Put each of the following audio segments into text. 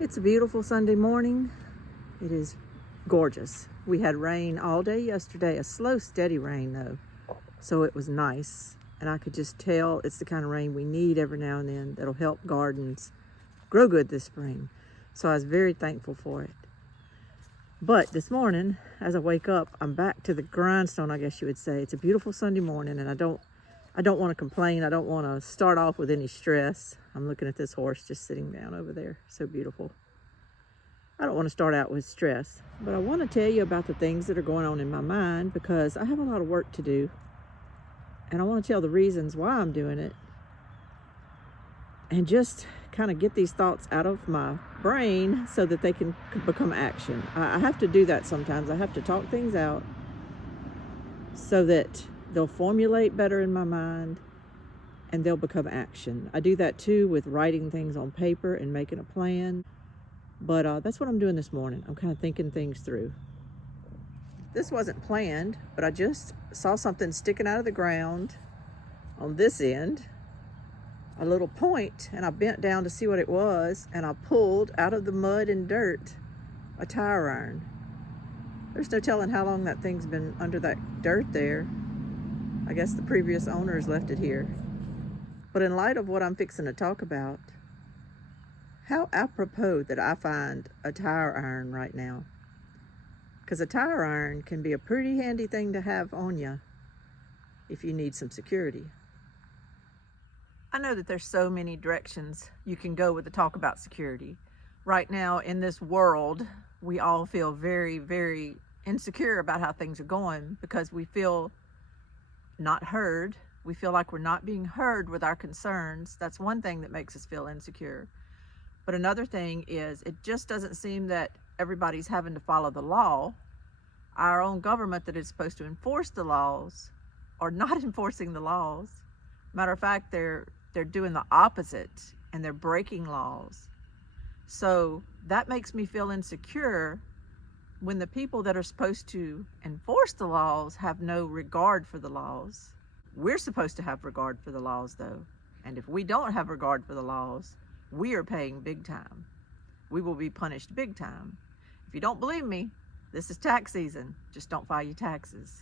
It's a beautiful Sunday morning. It is gorgeous. We had rain all day yesterday, a slow, steady rain though. So it was nice. And I could just tell it's the kind of rain we need every now and then that'll help gardens grow good this spring. So I was very thankful for it. But this morning, as I wake up, I'm back to the grindstone, I guess you would say. It's a beautiful Sunday morning and I don't want to complain. I don't want to start off with any stress. I'm looking at this horse just sitting down over there. So beautiful. I don't want to start out with stress, but I want to tell you about the things that are going on in my mind because I have a lot of work to do. And I want to tell the reasons why I'm doing it. And just kind of get these thoughts out of my brain so that they can become action. I have to do that sometimes. I have to talk things out so that they'll formulate better in my mind and they'll become action. I do that too with writing things on paper and making a plan. But that's what I'm doing this morning. I'm kind of thinking things through. This wasn't planned, but I just saw something sticking out of the ground on this end, a little point, and I bent down to see what it was, and I pulled out of the mud and dirt a tire iron. There's no telling how long that thing's been under that dirt there. I guess the previous owners left it here. But in light of what I'm fixing to talk about, how apropos that I find a tire iron right now. Because a tire iron can be a pretty handy thing to have on you if you need some security. I know that there's so many directions you can go with the talk about security. Right now in this world, we all feel very, very insecure about how things are going because we feel not heard. We feel like we're not being heard with our concerns. That's one thing that makes us feel insecure. But another thing is it just doesn't seem that everybody's having to follow the law. Our own government that is supposed to enforce the laws are not enforcing the laws. Matter of fact, they're doing the opposite and they're breaking laws. So that makes me feel insecure when the people that are supposed to enforce the laws have no regard for the laws. We're supposed to have regard for the laws though. And if we don't have regard for the laws, we are paying big time. We will be punished big time. If you don't believe me, this is tax season. Just don't file your taxes.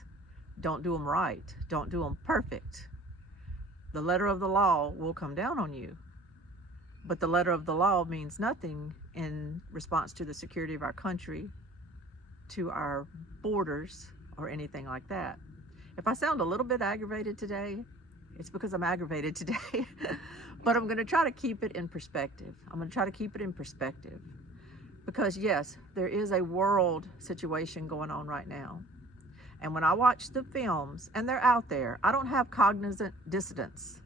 Don't do them right. Don't do them perfect. The letter of the law will come down on you. But the letter of the law means nothing in response to the security of our country, to our borders, or anything like that. If I sound a little bit aggravated today, it's because I'm aggravated today. But I'm going to try to keep it in perspective. Because yes, there is a world situation going on right now. And when I watch the films, and they're out there, I don't have cognizant dissonance,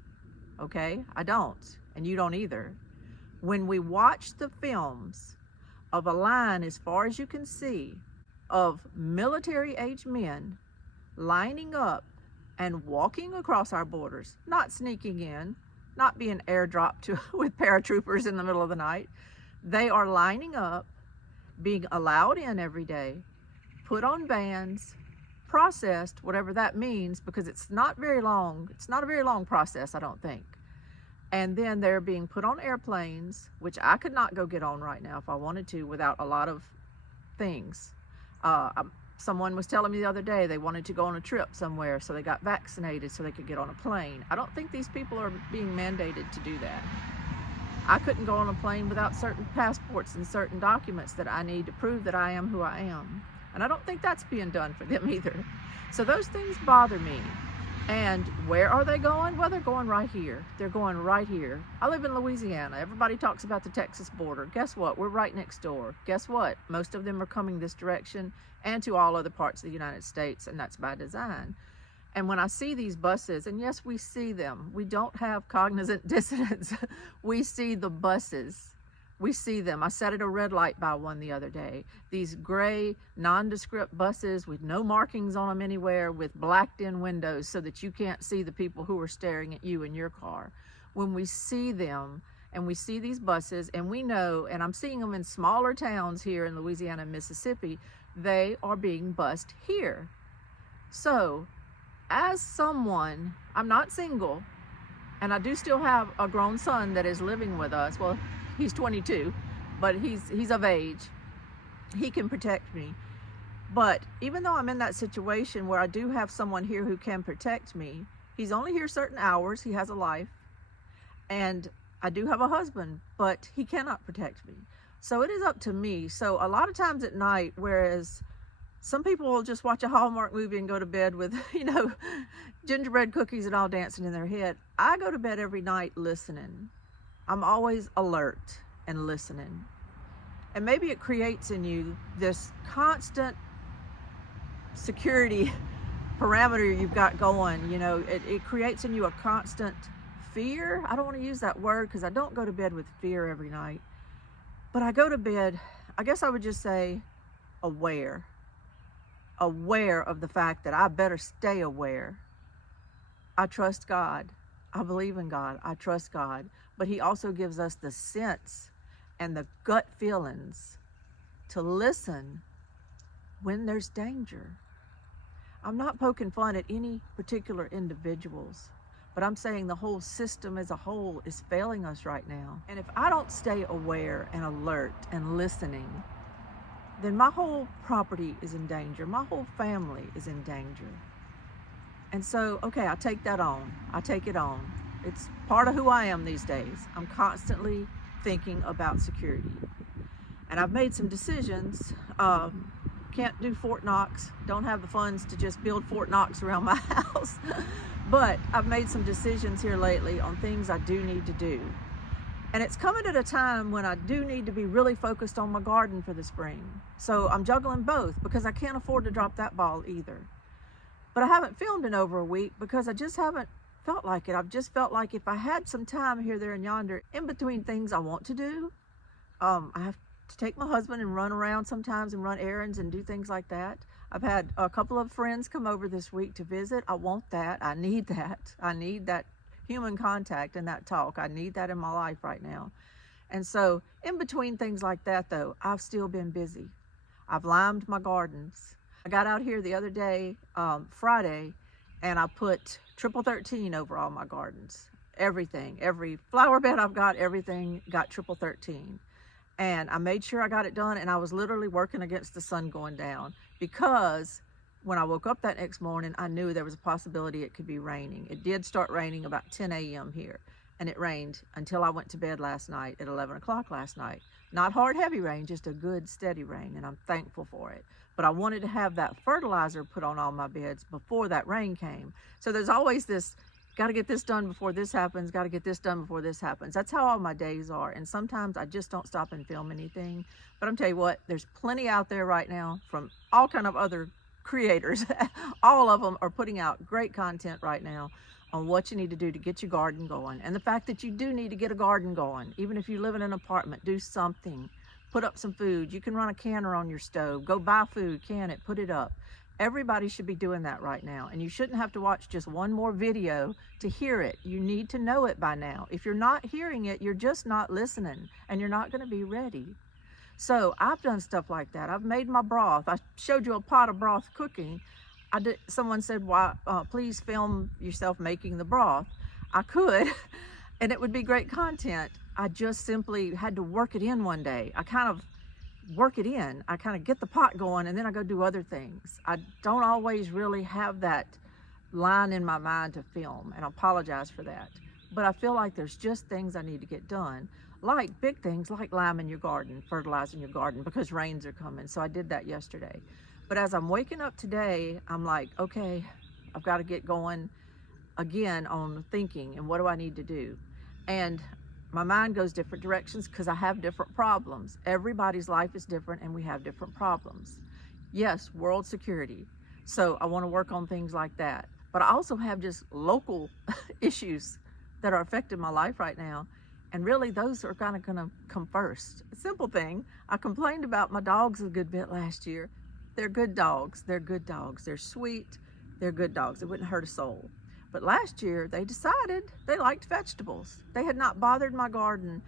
okay? I don't, and you don't either. When we watch the films of a line as far as you can see of military-age men lining up and walking across our borders, not sneaking in, not being airdropped with paratroopers in the middle of the night. They are lining up, being allowed in every day, put on vans, processed, whatever that means, because it's not very long. It's not a very long process, I don't think. And then they're being put on airplanes, which I could not go get on right now if I wanted to without a lot of things. Someone was telling me the other day they wanted to go on a trip somewhere, so they got vaccinated so they could get on a plane. I don't think these people are being mandated to do that. I couldn't go on a plane without certain passports and certain documents that I need to prove that I am who I am. And I don't think that's being done for them either. So those things bother me. And where are they going? Well, they're going right here. They're going right here. I live in Louisiana. Everybody talks about the Texas border. Guess what? We're right next door. Guess what? Most of them are coming this direction and to all other parts of the United States, and that's by design. And when I see these buses, and yes, we see them. We don't have cognizant dissonance. We see the buses. We see them. I sat at a red light by one the other day. These gray, nondescript buses with no markings on them anywhere, with blacked in windows so that you can't see the people who are staring at you in your car. When we see them, and we see these buses, and we know, and I'm seeing them in smaller towns here in Louisiana and Mississippi, they are being bused here. So, as someone, I'm not single, and I do still have a grown son that is living with us. Well, he's 22, but he's of age. He can protect me. But even though I'm in that situation where I do have someone here who can protect me, he's only here certain hours. He has a life. And I do have a husband, but he cannot protect me. So it is up to me. So a lot of times at night, whereas some people will just watch a Hallmark movie and go to bed with, gingerbread cookies and all dancing in their head, I go to bed every night listening. I'm always alert and listening. And maybe it creates in you this constant security parameter you've got going. It creates in you a constant fear. I don't want to use that word because I don't go to bed with fear every night. But I go to bed, I guess I would just say, aware of the fact that I better stay aware. I trust God. I believe in God. I trust God. But he also gives us the sense and the gut feelings to listen when there's danger. I'm not poking fun at any particular individuals, but I'm saying the whole system as a whole is failing us right now. And if I don't stay aware and alert and listening, then my whole property is in danger. My whole family is in danger. And so, okay, I take that on. I take it on. It's part of who I am these days. I'm constantly thinking about security. And I've made some decisions. Can't do Fort Knox. Don't have the funds to just build Fort Knox around my house. But I've made some decisions here lately on things I do need to do. And it's coming at a time when I do need to be really focused on my garden for the spring. So I'm juggling both because I can't afford to drop that ball either. But I haven't filmed in over a week because I just haven't felt like it. I've just felt like if I had some time here, there, and yonder, in between things I want to do, I have to take my husband and run around sometimes and run errands and do things like that. I've had a couple of friends come over this week to visit. I want that. I need that. I need that human contact and that talk. I need that in my life right now. And so in between things like that, though, I've still been busy. I've limed my gardens. I got out here the other day, Friday, and I put triple 13 over all my gardens. Everything, every flower bed I've got, everything got triple 13. And I made sure I got it done, and I was literally working against the sun going down because when I woke up that next morning, I knew there was a possibility it could be raining. It did start raining about 10 a.m. here, and it rained until I went to bed last night at 11 o'clock last night. Not hard, heavy rain, just a good, steady rain, and I'm thankful for it. But I wanted to have that fertilizer put on all my beds before that rain came. So there's always this, got to get this done before this happens, got to get this done before this happens. That's how all my days are. And sometimes I just don't stop and film anything. But I'm telling you what, there's plenty out there right now from all kind of other creators. All of them are putting out great content right now on what you need to do to get your garden going. And the fact that you do need to get a garden going, even if you live in an apartment, do something. Put up some food. You can run a canner on your stove. Go buy food, can it, put it up. Everybody should be doing that right now. And you shouldn't have to watch just one more video to hear it. You need to know it by now. If you're not hearing it, you're just not listening and you're not going to be ready. So I've done stuff like that. I've made my broth. I showed you a pot of broth cooking. Someone said, "Why, please film yourself making the broth." I could, and it would be great content. I just simply had to work it in one day. I kind of work it in. I kind of get the pot going and then I go do other things. I don't always really have that line in my mind to film, and I apologize for that. But I feel like there's just things I need to get done, like big things like liming your garden, fertilizing your garden, because rains are coming. So I did that yesterday. But as I'm waking up today, I'm like, okay, I've got to get going again on thinking and what do I need to do? And my mind goes different directions because I have different problems. Everybody's life is different and we have different problems. Yes, world security. So I want to work on things like that. But I also have just local issues that are affecting my life right now. And really those are kind of going to come first. A simple thing, I complained about my dogs a good bit last year. They're good dogs. They're good dogs. They're sweet. They're good dogs. They wouldn't hurt a soul. But last year, they decided they liked vegetables. They had not bothered my garden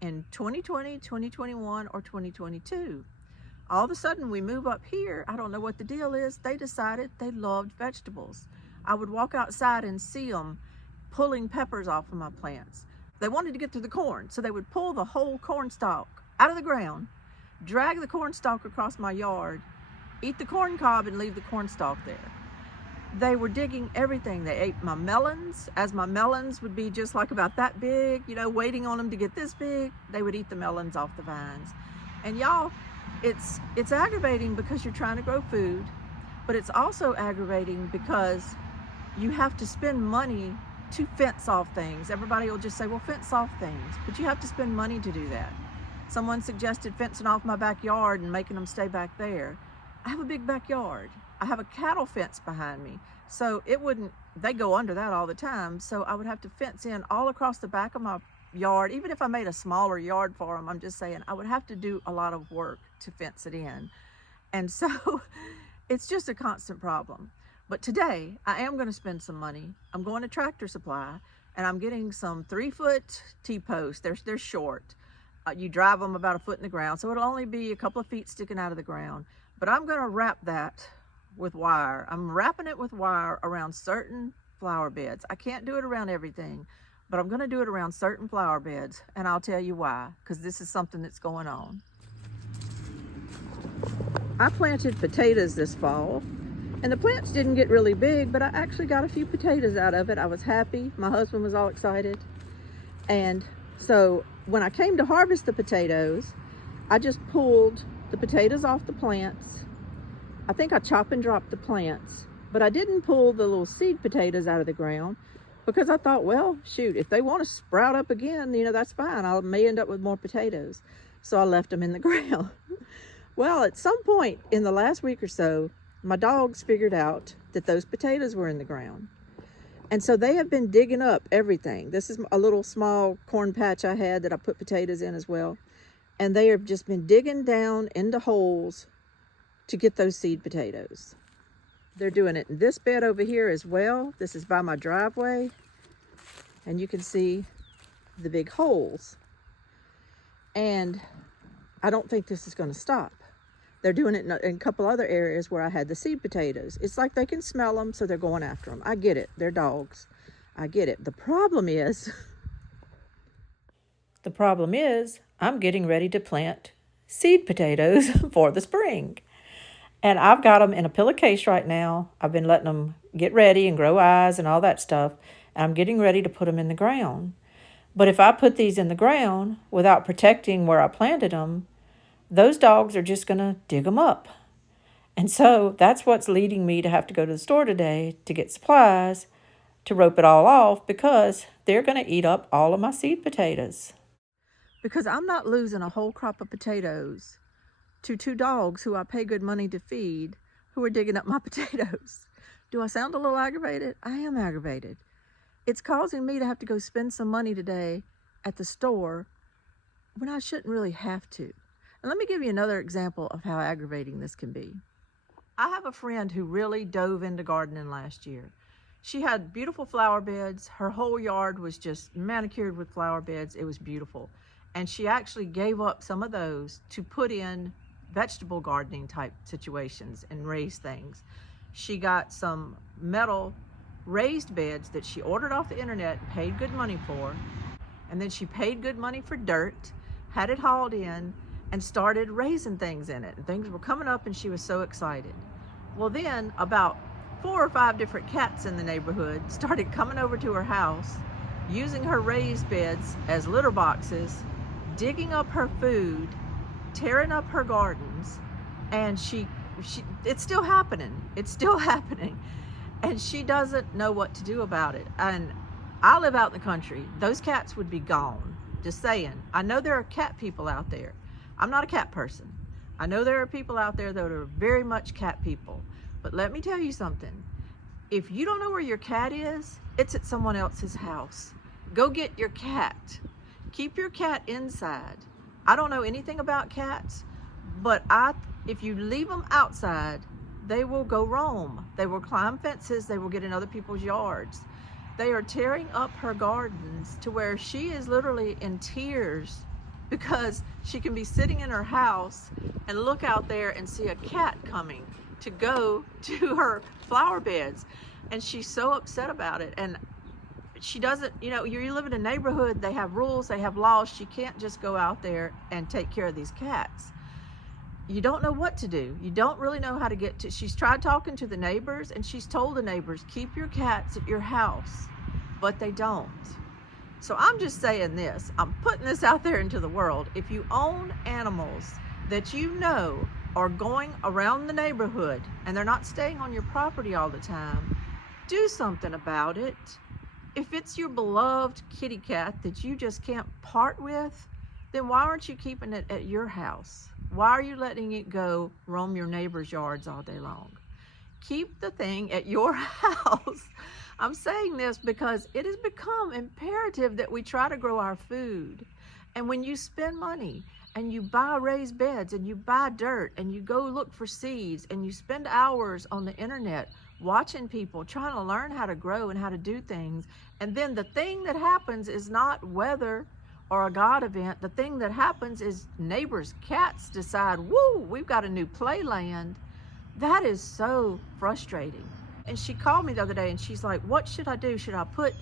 in 2020, 2021, or 2022. All of a sudden, we move up here. I don't know what the deal is. They decided they loved vegetables. I would walk outside and see them pulling peppers off of my plants. They wanted to get to the corn, so they would pull the whole corn stalk out of the ground, drag the corn stalk across my yard, eat the corn cob and leave the corn stalk there. They were digging everything. They ate my melons. As my melons would be just like about that big, waiting on them to get this big, they would eat the melons off the vines. And y'all, it's aggravating because you're trying to grow food, but it's also aggravating because you have to spend money to fence off things. Everybody will just say, well, fence off things, but you have to spend money to do that. Someone suggested fencing off my backyard and making them stay back there. I have a big backyard. I have a cattle fence behind me, so they go under that all the time, so I would have to fence in all across the back of my yard. Even if I made a smaller yard for them, I'm just saying, I would have to do a lot of work to fence it in. And so it's just a constant problem. But today, I am going to spend some money. I'm going to Tractor Supply, and I'm getting some 3-foot T-posts. They're short. You drive them about 1 foot in the ground, so it'll only be a couple of feet sticking out of the ground. But I'm going to wrap that with wire. I'm wrapping it with wire around certain flower beds. I can't do it around everything, but I'm going to do it around certain flower beds, and I'll tell you why, because this is something that's going on. I planted potatoes this fall, and the plants didn't get really big, but I actually got a few potatoes out of it. I was happy. My husband was all excited. And so when I came to harvest the potatoes, I just pulled the potatoes off the plants. I think I chop and drop the plants, but I didn't pull the little seed potatoes out of the ground because I thought, well, shoot, if they want to sprout up again, that's fine. I may end up with more potatoes. So I left them in the ground. Well, at some point in the last week or so, my dogs figured out that those potatoes were in the ground. And so they have been digging up everything. This is a little small corn patch I had that I put potatoes in as well. And they have just been digging down into holes to get those seed potatoes. They're doing it in this bed over here as well. This is by my driveway. And you can see the big holes. And I don't think this is going to stop. They're doing it in a couple other areas where I had the seed potatoes. It's like they can smell them, so they're going after them. I get it. They're dogs. I get it. The problem is I'm getting ready to plant seed potatoes for the spring. And I've got them in a pillowcase right now. I've been letting them get ready and grow eyes and all that stuff. And I'm getting ready to put them in the ground. But if I put these in the ground without protecting where I planted them, those dogs are just going to dig them up. And so that's what's leading me to have to go to the store today to get supplies to rope it all off, because they're going to eat up all of my seed potatoes. Because I'm not losing a whole crop of potatoes to 2 dogs who I pay good money to feed, who are digging up my potatoes. Do I sound a little aggravated? I am aggravated. It's causing me to have to go spend some money today at the store when I shouldn't really have to. And let me give you another example of how aggravating this can be. I have a friend who really dove into gardening last year. She had beautiful flower beds. Her whole yard was just manicured with flower beds. It was beautiful. And she actually gave up some of those to put in vegetable gardening type situations and raise things. She got some metal raised beds that she ordered off the internet, paid good money for, and then she paid good money for dirt, had it hauled in, and started raising things in it. And things were coming up and she was so excited. Well, then about 4 or 5 different cats in the neighborhood started coming over to her house, using her raised beds as litter boxes, digging up her food, tearing up her gardens, and it's still happening. It's still happening. And she doesn't know what to do about it. And I live out in the country. Those cats would be gone. Just saying. I know there are cat people out there. I'm not a cat person. I know there are people out there that are very much cat people. But let me tell you something. If you don't know where your cat is, it's at someone else's house. Go get your cat. Keep your cat inside. I don't know anything about cats, but if you leave them outside, they will go roam. They will climb fences. They will get in other people's yards. They are tearing up her gardens to where she is literally in tears because she can be sitting in her house and look out there and see a cat coming to go to her flower beds. And she's so upset about it. And she doesn't, you live in a neighborhood, they have rules, they have laws. She can't just go out there and take care of these cats. You don't know what to do. You don't really know how to get to. She's tried talking to the neighbors, and she's told the neighbors, keep your cats at your house, but they don't. So I'm just saying this, I'm putting this out there into the world. If you own animals that you know are going around the neighborhood and they're not staying on your property all the time, do something about it. If it's your beloved kitty cat that you just can't part with, then why aren't you keeping it at your house? Why are you letting it go roam your neighbor's yards all day long? Keep the thing at your house. I'm saying this because it has become imperative that we try to grow our food. And when you spend money and you buy raised beds and you buy dirt and you go look for seeds and you spend hours on the internet watching people trying to learn how to grow and how to do things, and then the thing that happens is not weather or a God event. The thing that happens is neighbors' cats decide, woo, we've got a new playland. That is so frustrating. And she called me the other day and she's like, what should I do? Should I put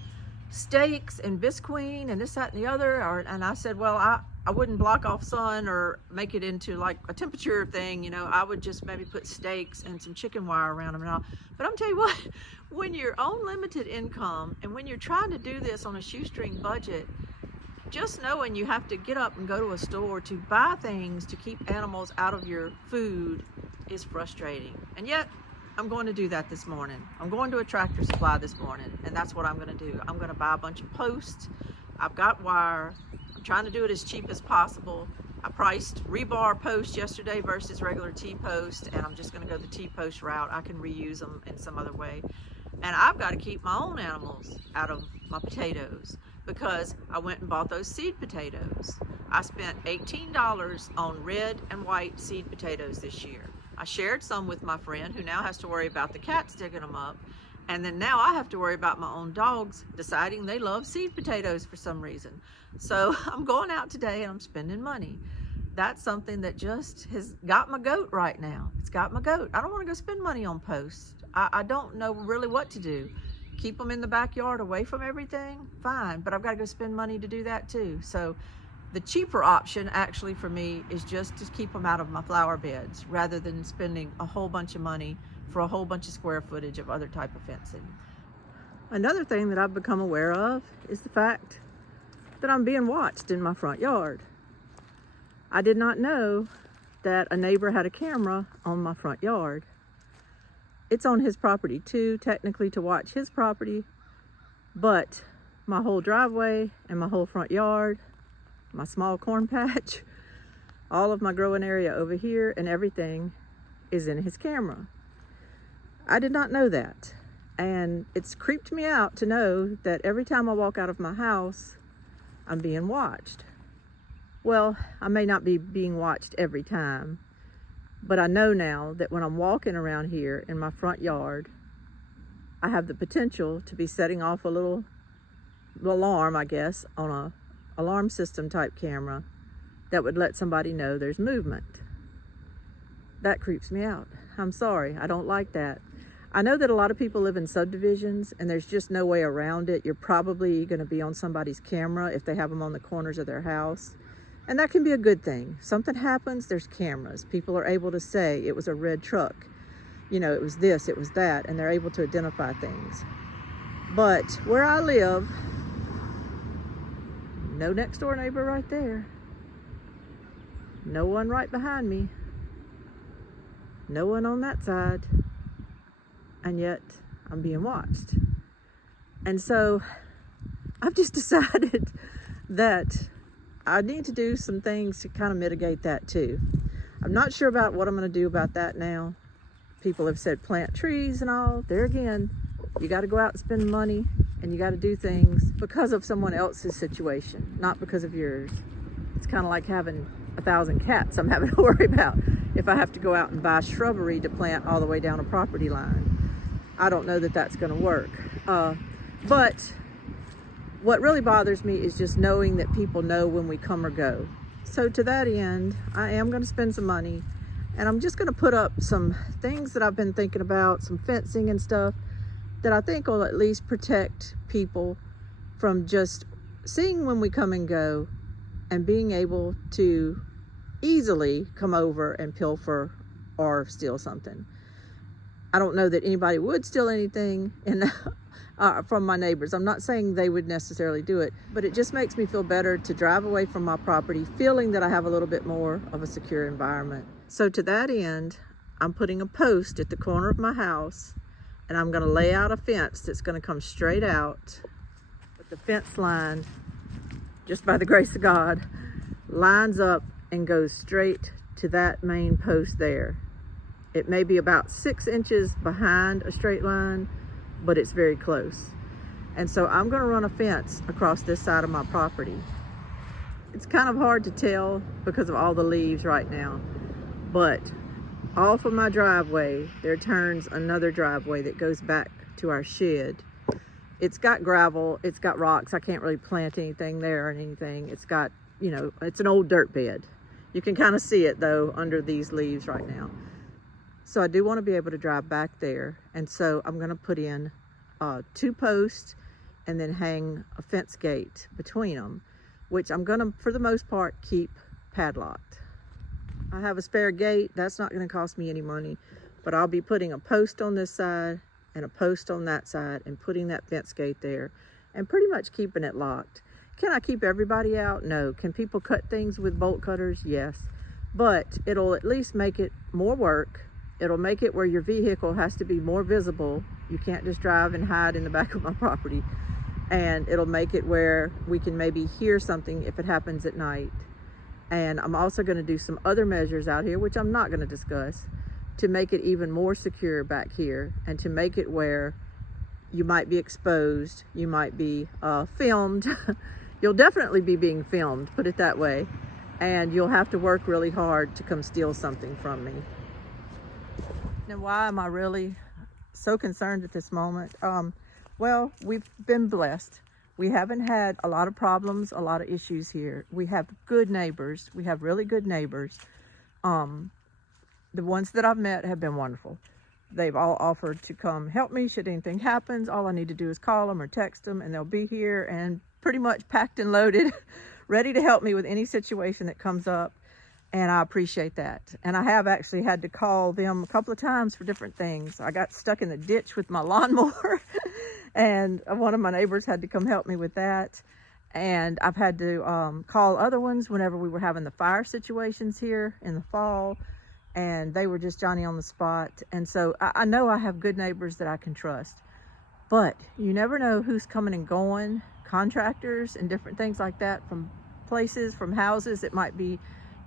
stakes and visqueen and this, that, and the other? And I said, well, I wouldn't block off sun or make it into like a temperature thing. I would just maybe put stakes and some chicken wire around them and all. But I'm telling you what, when you're on limited income and when you're trying to do this on a shoestring budget, just knowing you have to get up and go to a store to buy things to keep animals out of your food is frustrating. And yet, I'm going to do that this morning. I'm going to a Tractor Supply this morning, and that's what I'm going to do. I'm going to buy a bunch of posts. I've got wire. I'm trying to do it as cheap as possible. I priced rebar posts yesterday versus regular T-post, and I'm just going to go the T-post route. I can reuse them in some other way. And I've got to keep my own animals out of my potatoes because I went and bought those seed potatoes. I spent $18 on red and white seed potatoes this year. I shared some with my friend who now has to worry about the cats digging them up. And then now I have to worry about my own dogs deciding they love seed potatoes for some reason. So I'm going out today and I'm spending money. That's something that just has got my goat right now. It's got my goat. I don't want to go spend money on posts. I don't know really what to do. Keep them in the backyard away from everything? Fine, but I've got to go spend money to do that too. So the cheaper option actually for me is just to keep them out of my flower beds rather than spending a whole bunch of money for a whole bunch of square footage of other type of fencing. Another thing that I've become aware of is the fact that I'm being watched in my front yard. I did not know that a neighbor had a camera on my front yard. It's on his property too, technically to watch his property, but my whole driveway and my whole front yard, my small corn patch, all of my growing area over here and everything is in his camera. I did not know that. And it's creeped me out to know that every time I walk out of my house, I'm being watched. Well, I may not be being watched every time, but I know now that when I'm walking around here in my front yard, I have the potential to be setting off a little alarm, I guess, on a alarm system type camera that would let somebody know there's movement. That creeps me out. I'm sorry, I don't like that. I know that a lot of people live in subdivisions and there's just no way around it. You're probably going to be on somebody's camera if they have them on the corners of their house. And that can be a good thing. Something happens, there's cameras. People are able to say it was a red truck. It was this, it was that, and they're able to identify things. But where I live, no next door neighbor right there. No one right behind me. No one on that side. And yet I'm being watched. And so I've just decided that I need to do some things to kind of mitigate that too. I'm not sure about what I'm going to do about that now. People have said plant trees and all. There again, you got to go out and spend money and you got to do things because of someone else's situation, not because of yours. It's kind of like having 1,000 cats I'm having to worry about if I have to go out and buy shrubbery to plant all the way down a property line. I don't know that that's going to work. But what really bothers me is just knowing that people know when we come or go. So to that end, I am going to spend some money and I'm just going to put up some things that I've been thinking about, some fencing and stuff that I think will at least protect people from just seeing when we come and go and being able to easily come over and pilfer or steal something. I don't know that anybody would steal anything from my neighbors. I'm not saying they would necessarily do it, but it just makes me feel better to drive away from my property feeling that I have a little bit more of a secure environment. So to that end, I'm putting a post at the corner of my house, and I'm going to lay out a fence that's going to come straight out with the fence line, just by the grace of God, lines up and goes straight to that main post there. It may be about 6 inches behind a straight line, but it's very close. And so I'm going to run a fence across this side of my property. It's kind of hard to tell because of all the leaves right now, but off of my driveway, there turns another driveway that goes back to our shed. It's got gravel, it's got rocks. I can't really plant anything there or anything. It's got, it's an old dirt bed. You can kind of see it though under these leaves right now. So I do want to be able to drive back there. And so I'm going to put in 2 posts and then hang a fence gate between them, which I'm going to, for the most part, keep padlocked. I have a spare gate. That's not going to cost me any money, but I'll be putting a post on this side and a post on that side and putting that fence gate there and pretty much keeping it locked. Can I keep everybody out? No. Can people cut things with bolt cutters? Yes. But it'll at least make it more work. It'll make it where your vehicle has to be more visible. You can't just drive and hide in the back of my property. And it'll make it where we can maybe hear something if it happens at night. And I'm also going to do some other measures out here, which I'm not going to discuss, to make it even more secure back here and to make it where you might be exposed, you might be filmed. You'll definitely be being filmed, put it that way. And you'll have to work really hard to come steal something from me. Now, why am I really so concerned at this moment? Well, we've been blessed. We haven't had a lot of problems, a lot of issues here. We have good neighbors. We have really good neighbors. The ones that I've met have been wonderful. They've all offered to come help me should anything happens. All I need to do is call them or text them and they'll be here and pretty much packed and loaded, ready to help me with any situation that comes up. And I appreciate that. And I have actually had to call them a couple of times for different things. I got stuck in the ditch with my lawnmower and one of my neighbors had to come help me with that. And I've had to call other ones whenever we were having the fire situations here in the fall. And they were just Johnny on the spot. And so I know I have good neighbors that I can trust. But you never know who's coming and going. Contractors and different things like that from places, from houses that might be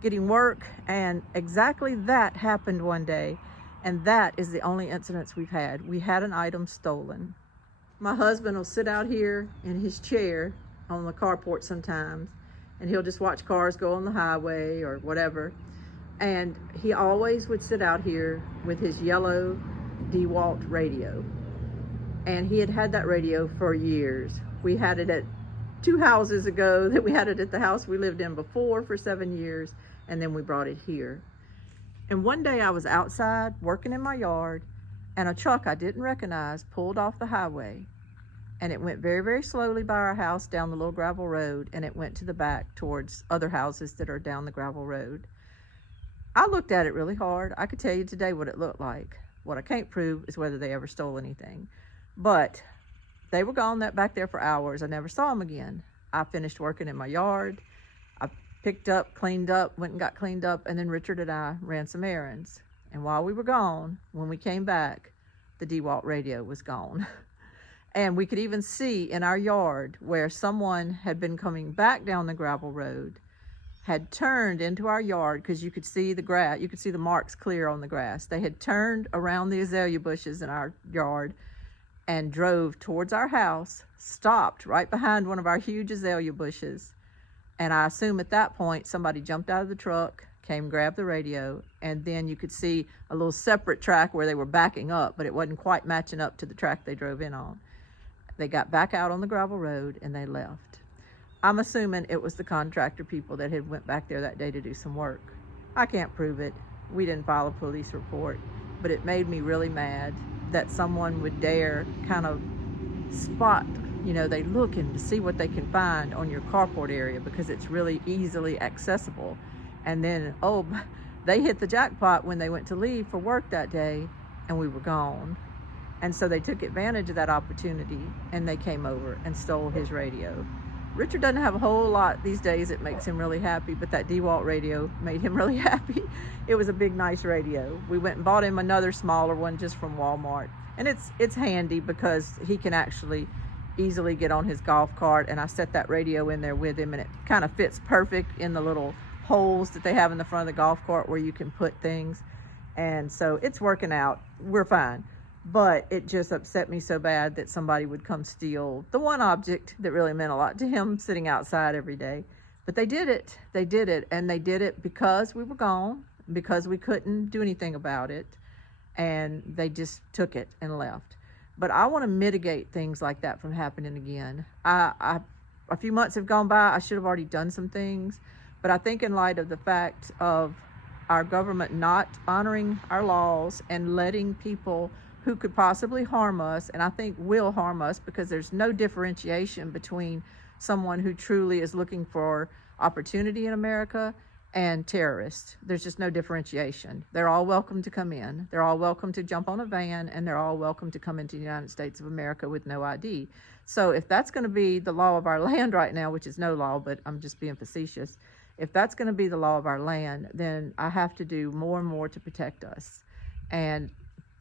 getting work, and exactly that happened one day, and that is the only incidents we've had. We had an item stolen. My husband will sit out here in his chair on the carport sometimes, and he'll just watch cars go on the highway or whatever, and he always would sit out here with his yellow DeWalt radio, and he had that radio for years. We had it at 2 houses ago, that we had it at the house we lived in before for 7 years, and then we brought it here. And one day I was outside working in my yard, and a truck I didn't recognize pulled off the highway, and it went very, very slowly by our house down the little gravel road, and it went to the back towards other houses that are down the gravel road. I looked at it really hard. I could tell you today what it looked like. What I can't prove is whether they ever stole anything. But they were gone back there for hours. I never saw them again. I finished working in my yard. I picked up, cleaned up, went and got cleaned up, and then Richard and I ran some errands. And while we were gone, when we came back, the DeWalt radio was gone. And we could even see in our yard where someone had been coming back down the gravel road, had turned into our yard, because you could see the grass, you could see the marks clear on the grass. They had turned around the azalea bushes in our yard and drove towards our house, stopped right behind one of our huge azalea bushes. And I assume at that point, somebody jumped out of the truck, came, grabbed the radio, and then you could see a little separate track where they were backing up, but it wasn't quite matching up to the track they drove in on. They got back out on the gravel road and they left. I'm assuming it was the contractor people that had went back there that day to do some work. I can't prove it. We didn't file a police report, but it made me really mad that someone would dare kind of spot you know, they look and see what they can find on your carport area because it's really easily accessible. And then, oh, they hit the jackpot when they went to leave for work that day and we were gone. And so they took advantage of that opportunity and they came over and stole his radio. Richard doesn't have a whole lot these days that makes him really happy, but that DeWalt radio made him really happy. It was a big, nice radio. We went and bought him another smaller one just from Walmart. And it's handy because he can actually easily get on his golf cart, and I set that radio in there with him, and it kind of fits perfect in the little holes that they have in the front of the golf cart where you can put things. And so it's working out. We're fine. But it just upset me so bad that somebody would come steal the one object that really meant a lot to him sitting outside every day. But they did it. They did it. And they did it because we were gone, because we couldn't do anything about it. And they just took it and left. But I want to mitigate things like that from happening again. A few months have gone by. I should have already done some things. But I think in light of the fact of our government not honoring our laws and letting people who could possibly harm us, and I think will harm us, because there's no differentiation between someone who truly is looking for opportunity in America and terrorists. There's just no differentiation. They're all welcome to come in. They're all welcome to jump on a van, and they're all welcome to come into the United States of America with no ID. So if that's going to be the law of our land right now, which is no law, but I'm just being facetious, if that's going to be the law of our land, then I have to do more and more to protect us. And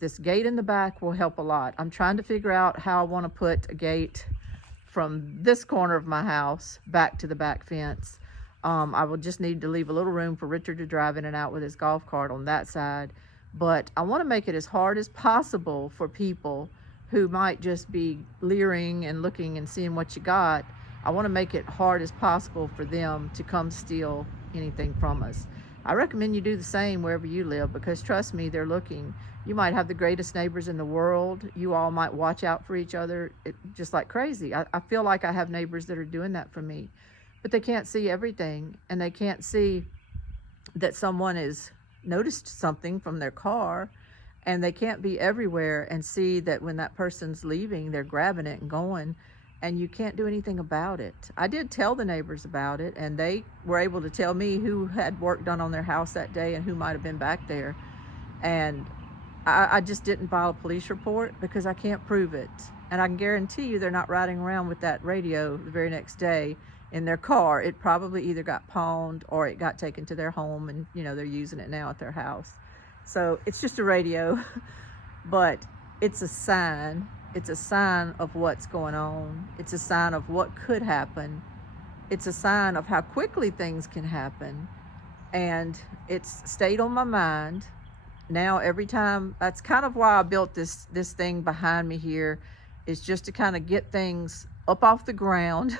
this gate in the back will help a lot. I'm trying to figure out how I want to put a gate from this corner of my house back to the back fence. I will just need to leave a little room for Richard to drive in and out with his golf cart on that side. But I want to make it as hard as possible for people who might just be leering and looking and seeing what you got. I want to make it hard as possible for them to come steal anything from us. I recommend you do the same wherever you live, because trust me, they're looking. You might have the greatest neighbors in the world. You all might watch out for each other just like crazy. I feel like I have neighbors that are doing that for me, but they can't see everything, and they can't see that someone has noticed something from their car, and they can't be everywhere and see that when that person's leaving, they're grabbing it and going, and you can't do anything about it. I did tell the neighbors about it, and they were able to tell me who had work done on their house that day and who might have been back there. And I just didn't file a police report because I can't prove it. And I can guarantee you they're not riding around with that radio the very next day in their car. It probably either got pawned or it got taken to their home, and you know, they're using it now at their house. So it's just a radio, but it's a sign. It's a sign of what's going on. It's a sign of what could happen. It's a sign of how quickly things can happen. And it's stayed on my mind. Now every time, that's kind of why I built this thing behind me here, is just to kind of get things up off the ground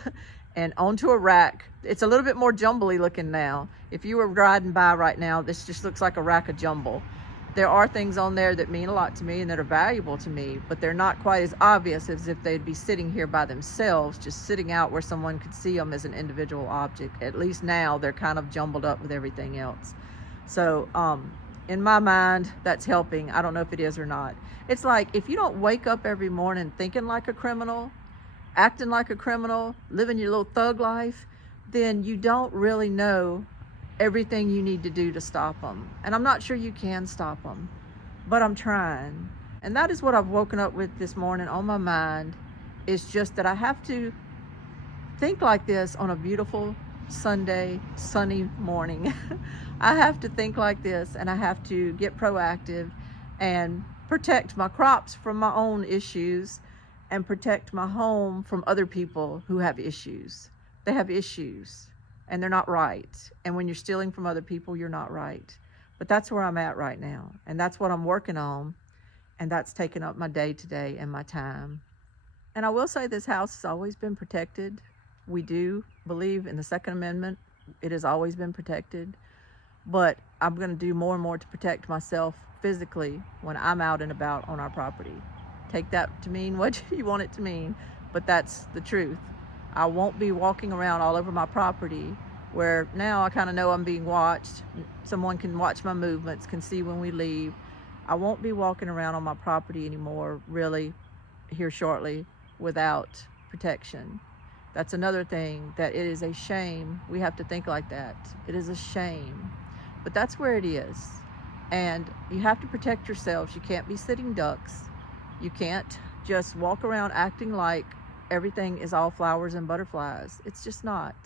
and onto a rack. It's a little bit more jumbly looking now. If you were riding by right now, this just looks like a rack of jumble. There are things on there that mean a lot to me and that are valuable to me, but they're not quite as obvious as if they'd be sitting here by themselves, just sitting out where someone could see them as an individual object. At least now they're kind of jumbled up with everything else. So in my mind, that's helping. I don't know if it is or not. It's like, if you don't wake up every morning thinking like a criminal, acting like a criminal, living your little thug life, then you don't really know everything you need to do to stop them. And I'm not sure you can stop them, but I'm trying. And that is what I've woken up with this morning on my mind, is just that I have to think like this on a beautiful Sunday, sunny morning. I have to think like this, and I have to get proactive and protect my crops from my own issues and protect my home from other people who have issues. They have issues. And they're not right. And when you're stealing from other people, you're not right. But that's where I'm at right now. And that's what I'm working on. And that's taking up my day today and my time. And I will say this house has always been protected. We do believe in the Second Amendment. It has always been protected. But I'm going to do more and more to protect myself physically when I'm out and about on our property. Take that to mean what you want it to mean, but that's the truth. I won't be walking around all over my property, where now I kind of know I'm being watched. Someone can watch my movements, can see when we leave. I won't be walking around on my property anymore, really, here shortly, without protection. That's another thing, that it is a shame. We have to think like that. It is a shame. But that's where it is. And you have to protect yourselves. You can't be sitting ducks. You can't just walk around acting like everything is all flowers and butterflies. It's just not.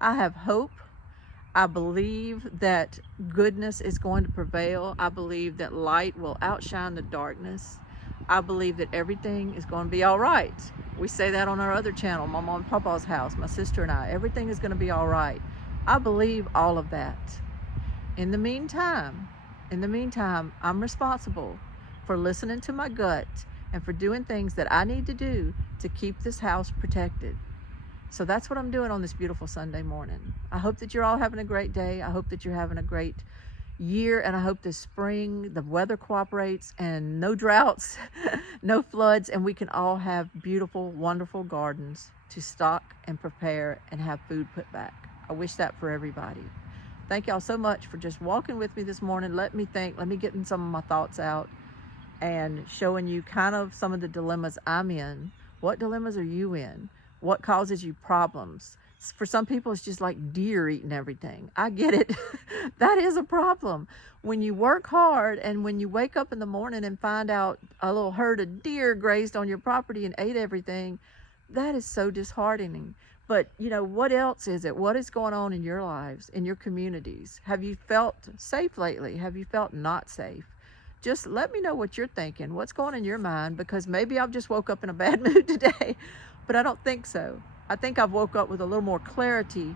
I have hope. I believe that goodness is going to prevail. I believe that light will outshine the darkness. I believe that everything is going to be all right. We say that on our other channel, my mom and papa's house, my sister and I. Everything is going to be all right. I believe all of that. In the meantime, I'm responsible for listening to my gut and for doing things that I need to do to keep this house protected. So that's what I'm doing on this beautiful Sunday morning. I hope that you're all having a great day. I hope that you're having a great year, and I hope this spring the weather cooperates and no droughts, no floods, and we can all have beautiful, wonderful gardens to stock and prepare and have food put back. I wish that for everybody. Thank y'all so much for just walking with me this morning. Let me think, let me get some of my thoughts out and showing you kind of some of the dilemmas I'm in. What dilemmas are you in? What causes you problems? For some people, it's just like deer eating everything. I get it. That is a problem. When you work hard and when you wake up in the morning and find out a little herd of deer grazed on your property and ate everything, that is so disheartening. But you know, what else is it? What is going on in your lives, in your communities? Have you felt safe lately? Have you felt not safe? Just let me know what you're thinking. What's going on in your mind? Because maybe I've just woke up in a bad mood today, but I don't think so. I think I've woke up with a little more clarity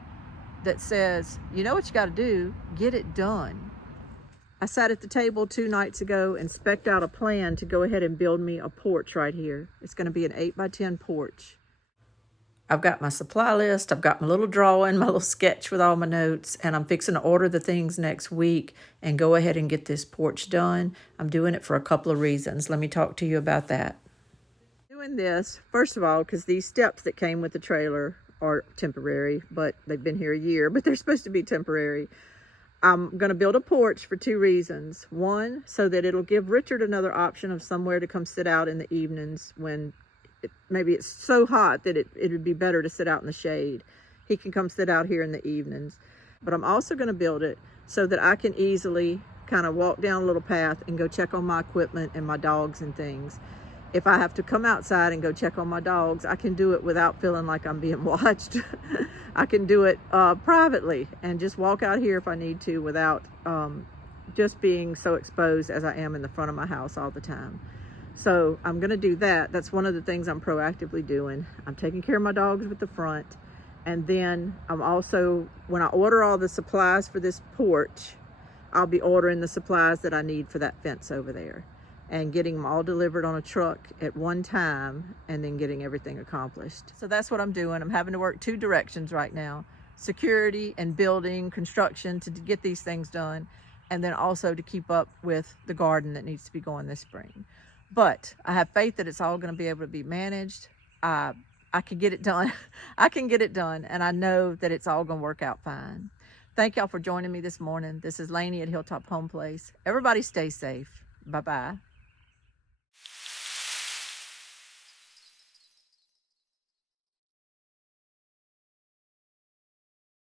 that says, you know what you got to do, get it done. I sat at the table 2 nights ago and spec'd out a plan to go ahead and build me a porch right here. It's going to be an 8x10 porch. I've got my supply list, I've got my little drawing, my little sketch with all my notes, and I'm fixing to order the things next week and go ahead and get this porch done. I'm doing it for a couple of reasons. Let me talk to you about that. Doing this, first of all, because these steps that came with the trailer are temporary, but they've been here a year, but they're supposed to be temporary. I'm going to build a porch for 2 reasons. One, so that it'll give Richard another option of somewhere to come sit out in the evenings when maybe it's so hot that it would be better to sit out in the shade. He can come sit out here in the evenings. But I'm also going to build it so that I can easily kind of walk down a little path and go check on my equipment and my dogs and things. If I have to come outside and go check on my dogs, I can do it without feeling like I'm being watched. I can do it privately and just walk out here if I need to without just being so exposed as I am in the front of my house all the time. So I'm going to do that. That's one of the things I'm proactively doing. I'm taking care of my dogs with the front. And then I'm also, when I order all the supplies for this porch, I'll be ordering the supplies that I need for that fence over there and getting them all delivered on a truck at one time and then getting everything accomplished. So that's what I'm doing. I'm having to work 2 directions right now: security and building, construction to get these things done, and then also to keep up with the garden that needs to be going this spring. But I have faith that it's all going to be able to be managed. I can get it done. I can get it done, and I know that it's all going to work out fine. Thank y'all for joining me this morning. This is Lainey at Hilltop Home Place. Everybody stay safe. Bye-bye.